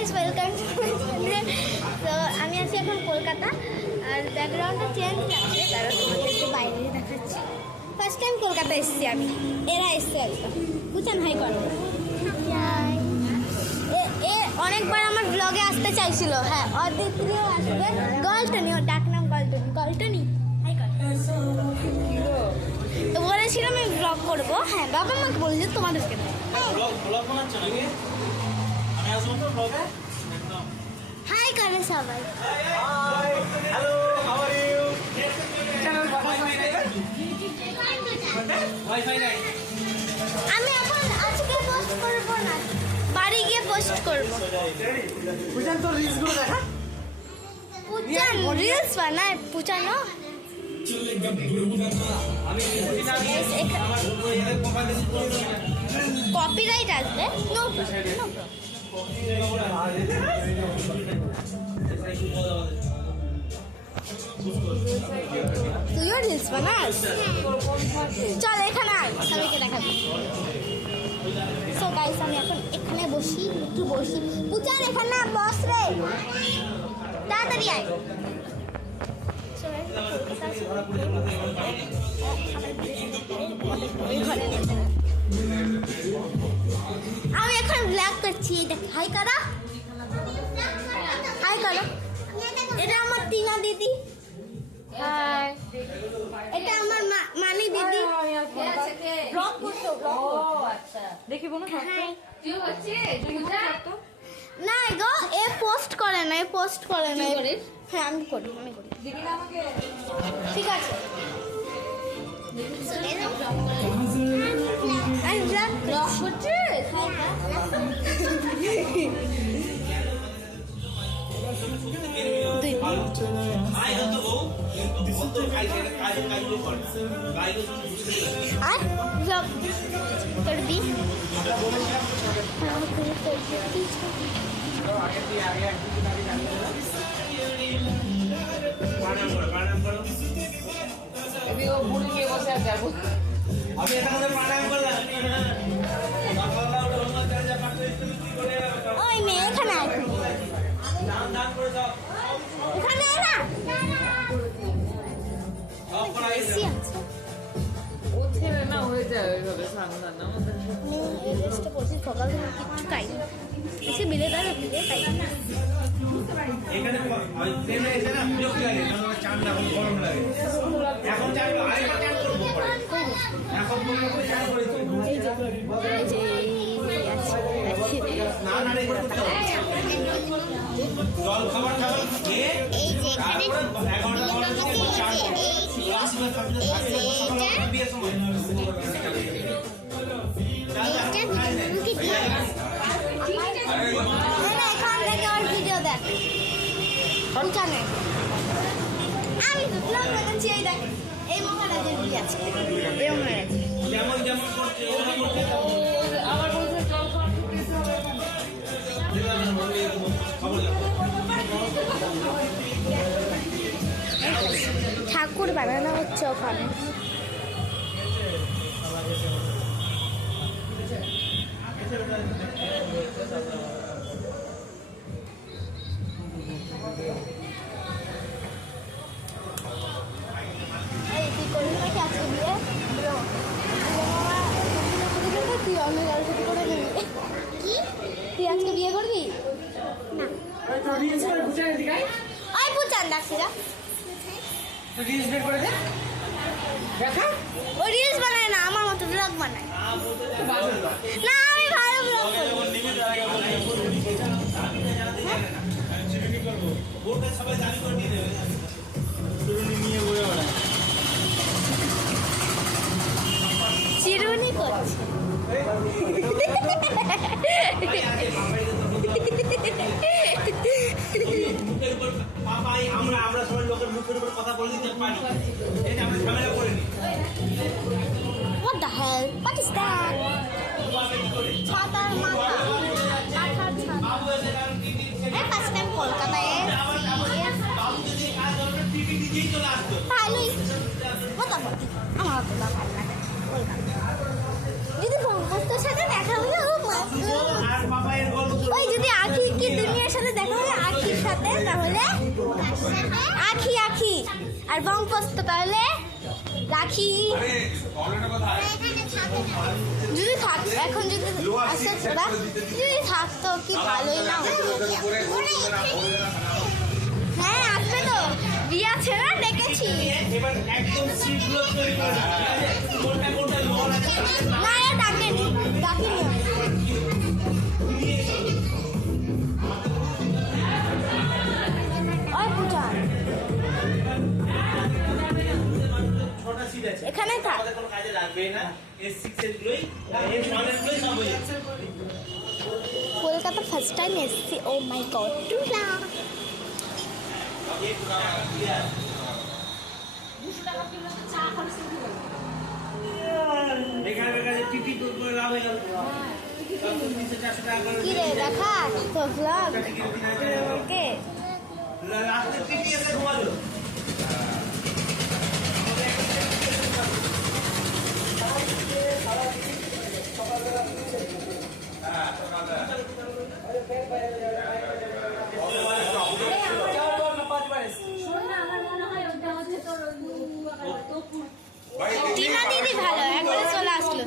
Guys welcome তো আমি আছি এখন কলকাতা আর ব্যাকগ্রাউন্ডটা চেঞ্জ লাগছে কারণ তোমাদেরকে বাইরে দেখাচ্ছি ফার্স্ট টাইম কলকাতা এসেছি আমি এরা এসছে একদম বুঝছেন হাই কর এ অনেকবার আমার ব্লগে আসতে চাইছিল হ্যাঁ অদিতিও আসবে গল্টনি ওর ডাক নাম গল্টনি হাই কর তো বলেছিলাম আমি ব্লগ করবো হ্যাঁ বাবা আমাকে বলছে তোমাদেরকে ব্লগ বানাচ্ছ নাকি আমি আসবো তো ব্লগে হাই করে সবাই hi hello how are you wifi নাই আমি এখন আজকে পোস্ট করব না বাড়ি গিয়ে পোস্ট করব বুঝেন তো রিলস গুলো দেখা পুচান রিলস বানায় পুচানো আমি আমার মোবাইলে কপিরাইট আসবে নো তুইও রিলস বানাস চল এখানে আয় সবাইকে দেখাবি সো গাইস আমি এখন এখানে বসি একটু বসি পুচান এখানে বস রে তাড়াতাড়ি আয় আমি এখন ব্লগ করছি দেখ হাই করো হাই করো এটা আমার টিনা দিদি হাই এটা আমার মানি দিদি ব্লগ করছো দেখি বোনো কি হচ্ছে না গো এ পোস্ট করে না তুই করিস? হ্যাঁ আমি করি দেখি না আমাকে ঠিক আছে আমি ব্লগ ব্লগ করছিস আই হতো গো কত কাজ কাজগুলো করে গাইলো আর ব্লগ করবি প্রাণায়াম করো আমি ও ভুল গিয়ে বসে আছে আর আমি এটা মধ্যে প্রাণায়াম করলাম সকালবেলা উঠে অন্য জায়গায় পাঠে কি করে ওই মেয়ে এখানে আয় দান দান করে দাও এখানে আয় না সব করা গেছে এসি আছে ও ছেলে না হয়ে যায় ওইভাবে সামনে না আমাদের আমি এই ড্রেসটা পরছি সকাল থেকে কিছু খাই এসে বিলে দাঁড়া বিলে খাই এখানে ওই ট্রেনে এসে না বিরক্ত লাগে কারণ আমার চান না গরম লাগে এখন চান আরেকবার চান করবো পরে এখন মনে করে চান করে এই যে আছে না না রে করতে হবে জল খাবার খাবার খেয়ে এই যে এখানে তারপরে 11টা পর্যন্ত চান করবো ক্লাস में থাকলে সকালে বিয়ের সময় এখান থেকে ওর ভিডিও দেখ বুঝানে আমি তো ব্লগ দেখাচ্ছি এই দেখ এই মহারাজের বিয়ে আছে এই মহারাজ যেমন যেমন করছে ওরা করছে আমার বলছে জল খাওয়া ঢুকতেছে খবর ঠাকুর বানানো হচ্ছে ওখানে এই তুই করবি নাকি আজকে বিয়ে তুই অন্য কারোর সাথে করে নিবি কি তুই আজকে বিয়ে করবি না ওই পুচান ডাকছিলা ও রিলস বানায় না আমার মতো ব্লগ বানায় না আমি ভালো ব্লগ বোর্ডে সবাই জানি করে নিয়ে নেবে নিয়ে বলে বেড়ায় চিরুনি করছে মুখের উপর পাপাই আমরা সবাই লোকের মুখের উপর কথা বলে দিতে পারি এটা আমরা ঝামেলা করিনি What the hell? What is that? ছাতার মাথা কাঁঠার ছাতা বাবু এসে কারণ টিভি এই ফার্স্ট টাইম কলকাতায় বাবু যদি কাজ করবে টিভি নিজেই চলে আসতো ভালোই কথা বল আমার অত ভালো লাগে কলকাতা যদি বঙ্গবন্ধুর সাথে দেখা হলো আর বাবা এর গল্প ওই যদি আখি কি দুনিয়া আর বং পোস্ত তাহলে রাখি যদি থাক এখন যদি আসে ওরা যদি থাকতো কি ভালোই না হতো। হ্যাঁ আসবে তো বিয়ে আছে না ডেকেছি এবার একদম সিটগুলো তৈরি করে দাও, ঠিক আছে? কোনটা কোনটা লোয়ার আছে না এ ডাকেনি ওই পূজা ছটা সিট আছে, এখানে থাক। আমাদের কোনো কাজে লাগবে না। S6 এর গুলোই S1 এর গুলোই সব হয়ে যাচ্ছে। কলকাতা ফার্স্ট টাইম এসছি ও মাই গড টুলা এখানে কাজে টিটি করে লাভ হয়ে গেল। 300-400 টাকা করে কি রে দেখা তো ব্লগ ওকে রাত্রে টিটি এসে ঘুমালো। টিনা দিদি ভালো একবারে চলে আসলো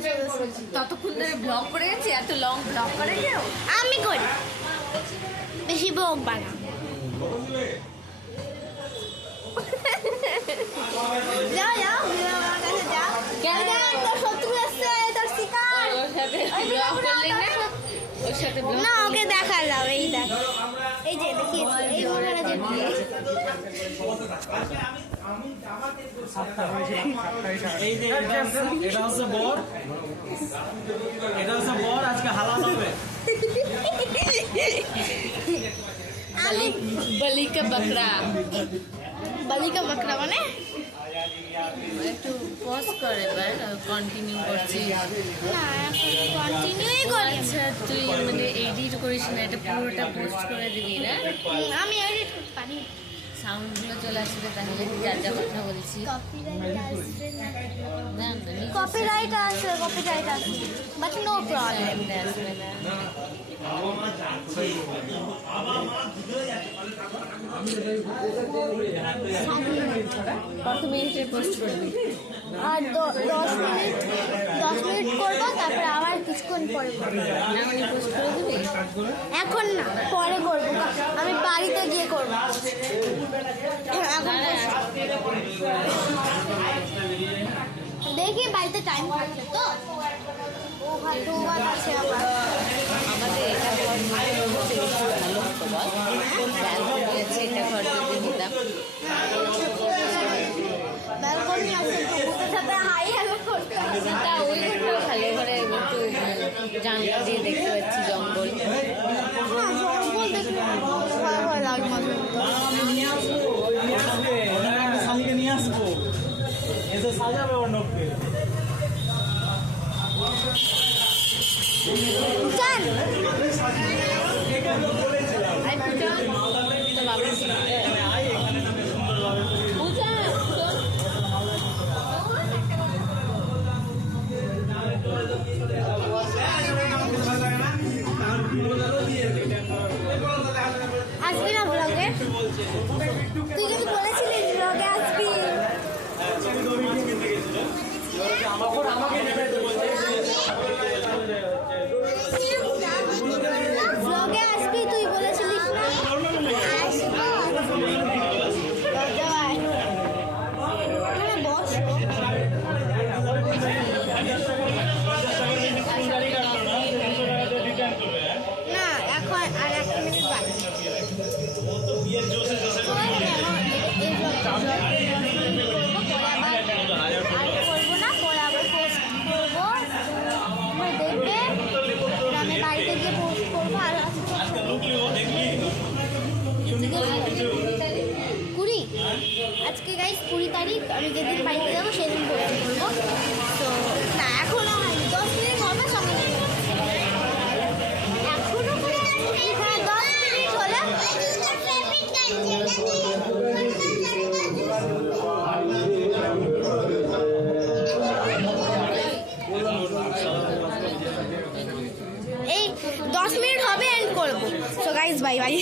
ততক্ষণ ধরে ব্লগ করে গেছি, এত লং ব্লগ করে কেউ? আমি করি বেশি বক বানা যাও যাও আমার কাছে যাও কেন? তোর শত্রু এসছে তোর শিকার ওর সাথে ব্লগ করলি না? ওর সাথে ব্লগ না ওকে দেখালাম এই দেখ এই যে দেখিয়েছি এই ওখানে যে এটা হচ্ছে বর, এটা হচ্ছে বর, আজকে হালাল হবে। বলি কা বকরা। বালিকা বকরা মানে একটু পজ করে এবার, কন্টিনিউ করছি। না এখন কন্টিনিউই করি আচ্ছা তুই মানে এডিট করিস না, এটা পুরোটা পোস্ট করে দিবি না? আমি এডিট করতে পারি সাউন্ডগুলো চলে আসবে তাহলে যা যা কথা বলছি। কপিরাইট আসবে না না না নিজে কপিরাইট আসবে বাট নো প্রবলেম সামনে আসবে না। কত মিনিটে পোস্ট করবি? আর 10 মিনিট করবো তারপরে আবার কিছুক্ষণ পরে করবো। এখনই পোস্ট করে দিবি? এখন না পরে করবো আমি বাড়িতে গিয়ে করবো এখন দেখি বাড়িতে টাইম থাকছে তো ও ভাত আছে আবার আমাদের এটা ঘর হচ্ছে একটু ভালো হতো বল, ব্যালকনি আছে, এটা ঘর যদি নিতাম। ব্যালকনি আছে বুকের সাথে হাই হ্যালো করতে হবে। তা ওই ঘরটাও ভালো, ঘরে একটু জানলা দিয়ে দেখতে পাচ্ছি জঙ্গল। না জঙ্গল দেখলে ভয় ভয় লাগে মাঝে শালিকে নিয়ে আসবো, এসে সাজাবে অর্ণবকে। চান আসবি না ব্লগে তুই কিন্তু বলেছিলিস ব্লগে আসবি ব্লগে আসবি তুই বলেছিলিস না আসবি ওখানে বসো না এখন আর 1 মিনিট বাকি করবো না পরে আবার পোস্ট করবো দেখবে আমি বাড়িতে গিয়ে পোস্ট করবো আর 20 আজকে গাইস 20 তারিখ আমি যেদিন বাড়িতে যাবো সেদিন পোস্ট করবো তো না এখনো হয়নি 10 মিনিট হবে সঙ্গে এখনো করে 10 মিনিট হলে এই 10 মিনিট হবে এন্ড করবো সো গাইস বাই বাই